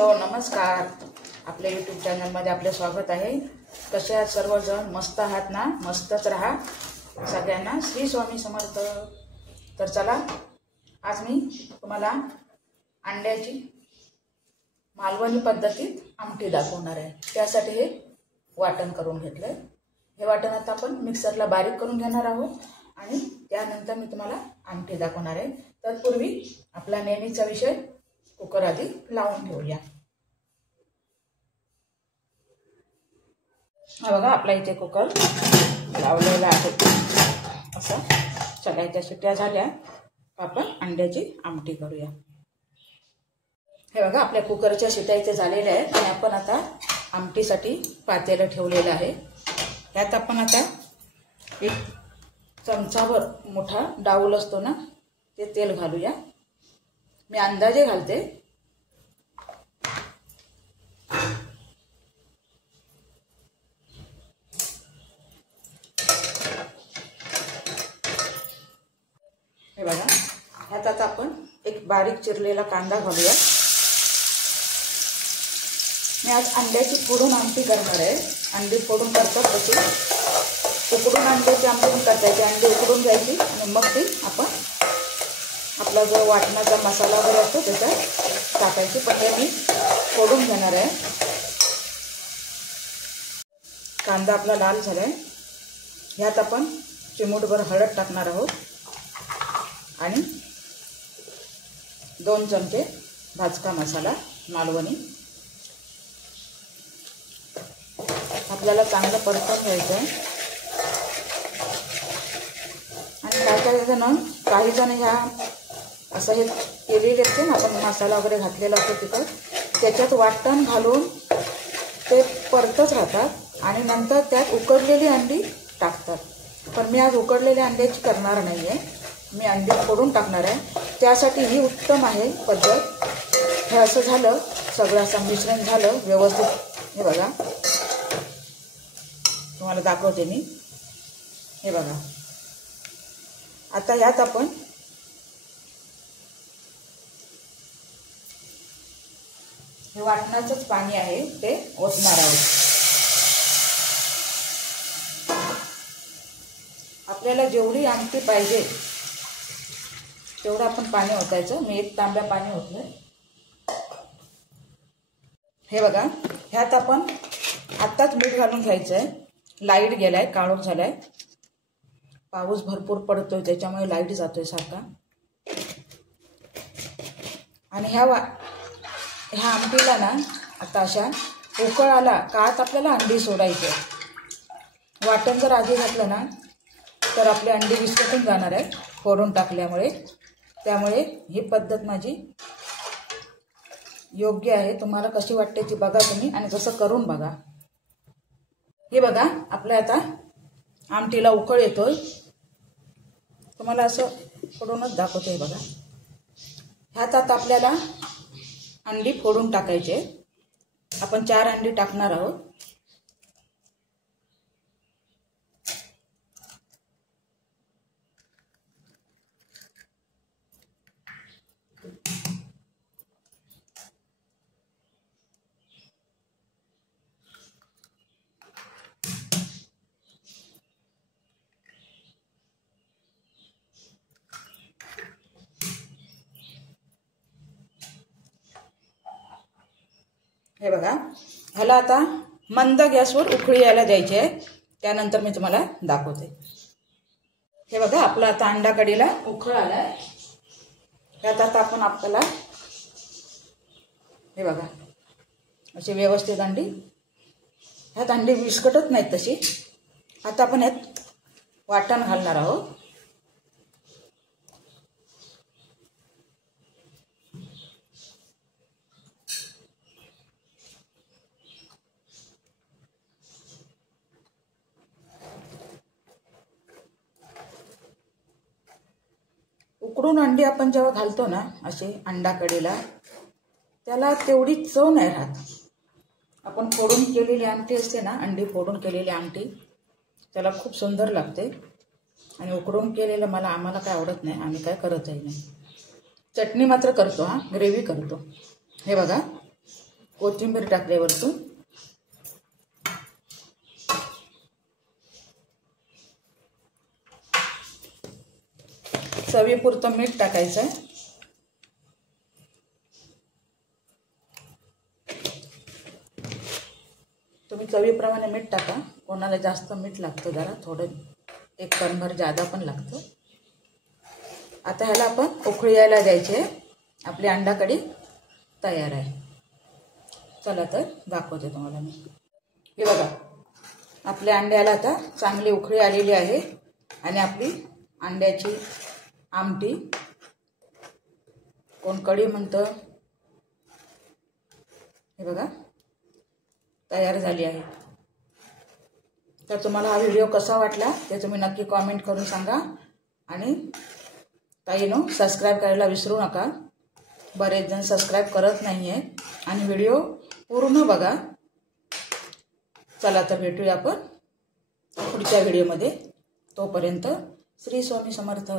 Hello नमस्कार. आपल्या YouTube चॅनलमध्ये आपले स्वागत आहे. कसे आहात सर्वजण? मस्त आहात ना? मस्तच राहा. सगळ्यांना श्री स्वामी समर्थ. तर चला, आज मी तुम्हाला अंड्याची मालवणी पद्धतीत आमटी दाखवणार आहे. त्यासाठी हे वाटण करून घेतलं. हे वाटण आता आपण मिक्सरला बारीक करून घेणार आहोत आणि त्यानंतर मी तुम्हाला आमटी दाखवणार आहे. तत्पूर्वी आपला नेहमीचा विषय कुकर आधी लावून घेऊया. हा बघा, आपला इथे कुकर लावलेला आहे. असं सगळ्याच्या शिट्ट्या झाल्या, आपण अंड्याची आमटी करूया. हे बघा, आपल्या कुकरच्या शिट्ट्या इथे झालेल्या आहेत आणि आपण आता आमटीसाठी पातेलं ठेवलेलं आहे. यात आपण आता एक चमचाभर मोठा डाऊल असतो ना, ते तेल घालूया. मी अंदाजे घालते. हे बघा, ह्यात आता आपण एक बारीक चिरलेला कांदा घालूया. मी आज अंड्याची फोडून आमटी करणार आहे. अंडी फोडून करतात तशी उकडून अंड्याची आमटी करता येते. अंडी उकडून घ्यायची आणि मग ती आपण आपला जो वाटणाचा मसाला वगैरे असतो त्याच्यात टाकायची. पण हे मी फोडून घेणार आहे. कांदा आपला लाल झाला आहे. ह्यात आपण चिमूटभर हळद टाकणार आहोत आणि 2 चमचे भाजका मसाला मालवणी. आपल्याला चांगलं परतून घ्यायचं आहे. आणि काही जण ह्या असं हे केलेले असते ना, आपण मसाला वगैरे घातलेला असतो तिथं, त्याच्यात वाटण घालून ते परतच राहतात आणि नंतर त्यात उकडलेली अंडी टाकतात. पण मी आज उकडलेल्या अंड्याची करणार नाही आहे. मी अंडी फोडून टाकणार आहे. त्यासाठी ही उत्तम आहे पद्धत. हे असं झालं, सगळं असं मिश्रण झालं व्यवस्थित. हे बघा, तुम्हाला दाखवते मी. हे बघा, आता यात आपण हे वाटणाचंच पाणी आहे ते ओतणार आहोत. आपल्याला जेवढी आमटी पाहिजे तेवढं आपण पाणी ओतायचं. मी 1 तांब्या पाणी ओतलं. हे बघा, ह्यात आपण आत्ताच मीठ घालून घ्यायचं आहे. लाईट गेलाय, काळोख झालाय. पाऊस भरपूर पडतोय त्याच्यामुळे लाईट जातोय सारखा. आणि ह्या आमटीला ना आता अशा उकळ आला का आत आपल्याला अंडी सोडायची. वाटण जर आधी घातलं ना तर आपली अंडी विस्कटून जाणार आहे फोडून टाकल्यामुळे. त्यामुळे ही पद्धत माझी योग्य आहे. तुम्हाला कशी वाटते ती बघा तुम्ही आणि जसं करून बघा. हे बघा, आपल्या आता आमटीला उकळ येतोय. तुम्हाला असं फोडूनच दाखवते. बघा, ह्यात आता आपल्याला अंडी फोडून टाकायचे. आपण 4 अंडी टाकणार आहोत. हे बघा, ह्याला आता मंद गॅसवर उकळी यायला द्यायची आहे. त्यानंतर मी तुम्हाला दाखवते. हे बघा, आपला आता अंडा कढीला उकळ आलाय. त्यात आता आपण आपल्याला हे बघा अशी व्यवस्थित अंडी, ह्यात अंडी विस्कटत नाहीत तशी. आता आपण ह्यात वाटण घालणार आहोत. उकडून अंडी आपण जेव्हा घालतो ना असे अंडा कढीला, त्याला तेवढी चव नाही राहत. आपण फोडून केलेली आमटी असते ना, अंडी फोडून केलेली आमटी, त्याला खूप सुंदर लागते. आणि उकडून केलेलं आम्हाला काय आवडत नाही. आम्ही काय करतही नाही. चटणी मात्र करतो, ग्रेव्ही करतो. हे बघा, कोथिंबीर टाकली वरतून. चवीपुरतं मीठ टाकायचं आहे. तुम्ही चवीप्रमाणे मीठ टाका. कोणाला जास्त मीठ लागतं, जरा थोडं एक कणभर जादा पण लागतं. आता ह्याला आपण उकळी यायला द्यायचे. आपली अंडा कढी तयार आहे. चला तर दाखवते तुम्हाला मी. हे बघा, आपल्या अंड्याला आता चांगली उकळी आलेली आहे आणि आपली अंड्याची आमटी, कोण कढी म्हणतं, हे बघा तयार झाली आहे. तर तुम्हाला हा व्हिडिओ कसा वाटला ते तुम्ही नक्की कॉमेंट करून सांगा. आणि ताईनो, सबस्क्राईब करायला विसरू नका. बरेच जण सबस्क्राईब करत नाही आहे आणि व्हिडिओ पूर्ण बघा. चला तर भेटूया आपण पुढच्या व्हिडिओमध्ये. तोपर्यंत श्री स्वामी समर्थ.